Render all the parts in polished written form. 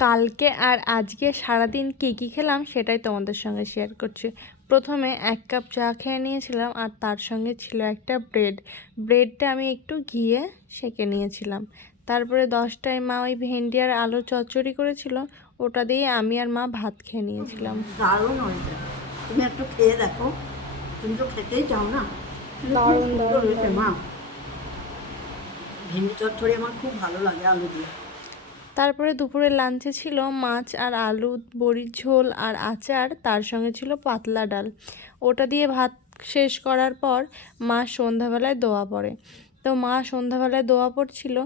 কালকে আর আজকে সারাদিন কী খেলাম সেটাই তোমাদের সঙ্গে শেয়ার করছি। প্রথমে 1 কাপ চা খেয়ে নিয়েছিলাম আর তার সঙ্গে ছিল একটা ব্রেডটা আমি একটু ঘিয়ে সেঁকে নিয়েছিলাম। তারপরে 10টায় মা ওই ভেন্ডি আর আলু চচ্চড়ি করেছিল, ওটা দিয়ে আমি আর মা ভাত খেয়ে নিয়েছিলাম। দারুণ হয়েছে, তুমি একটু খেয়ে দেখো, তুমি তো খেতেই চাও না। দারুণ সুন্দর হয়েছে দারুণ। মা। ভেন্ডি চচ্চড়ি আমার খুব ভালো লাগে আলু দিয়ে। তারপরে দুপুরের লাঞ্চে ছিল মাছ আর আলু, বড়ির ঝোল আর আচার, তার সঙ্গে ছিল পাতলা ডাল। ওটা দিয়ে ভাত শেষ করার পর মা সন্ধ্যাবেলায় দোয়া পড়ে। তো মা সন্ধ্যাবেলায় দোয়া পড়ছিল,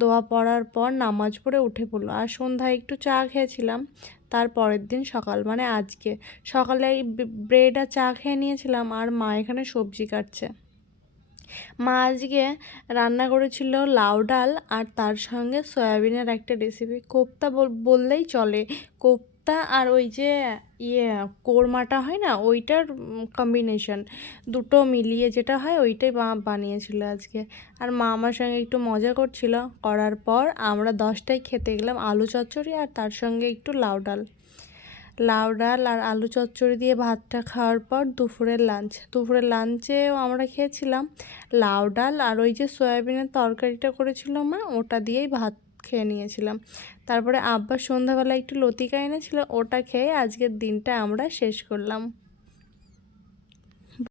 দোয়া পড়ার পর নামাজ পড়ে উঠে পড়লো। আর সন্ধ্যায় একটু চা খেয়েছিলাম। তার পরের দিন সকাল মানে আজকে সকালে ব্রেড আর চা খেয়ে নিয়েছিলাম, আর মা এখানে সবজি কাটছে। মা আজকে রান্না করেছিল লাউ ডাল আর তার সঙ্গে সয়াবিনের একটা রেসিপি, কোপ্তা বললেই চলে। কোপ্তা আর ওই যে কোরমাটা হয় না, ওইটার কম্বিনেশন, দুটো মিলিয়ে যেটা হয় ওইটাই মা বানিয়েছিল আজকে। আর মা আমার সঙ্গে একটু মজা করছিল, করার পর আমরা 10টায় খেতে গেলাম আলু চচ্চড়ি আর তার সঙ্গে একটু লাউ ডাল আর আলু চচ্চড়ি দিয়ে ভাতটা খাওয়ার পর দুপুরের লাঞ্চেও আমরা খেয়েছিলাম লাউ ডাল আর ওই যে সয়াবিনের তরকারিটা করেছিল মা, ওটা দিয়েই ভাত খেয়ে নিয়েছিলাম। তারপরে আব্বা সন্ধ্যাবেলা একটু লতিকা এনেছিল, ওটা খেয়ে আজকের দিনটা আমরা শেষ করলাম।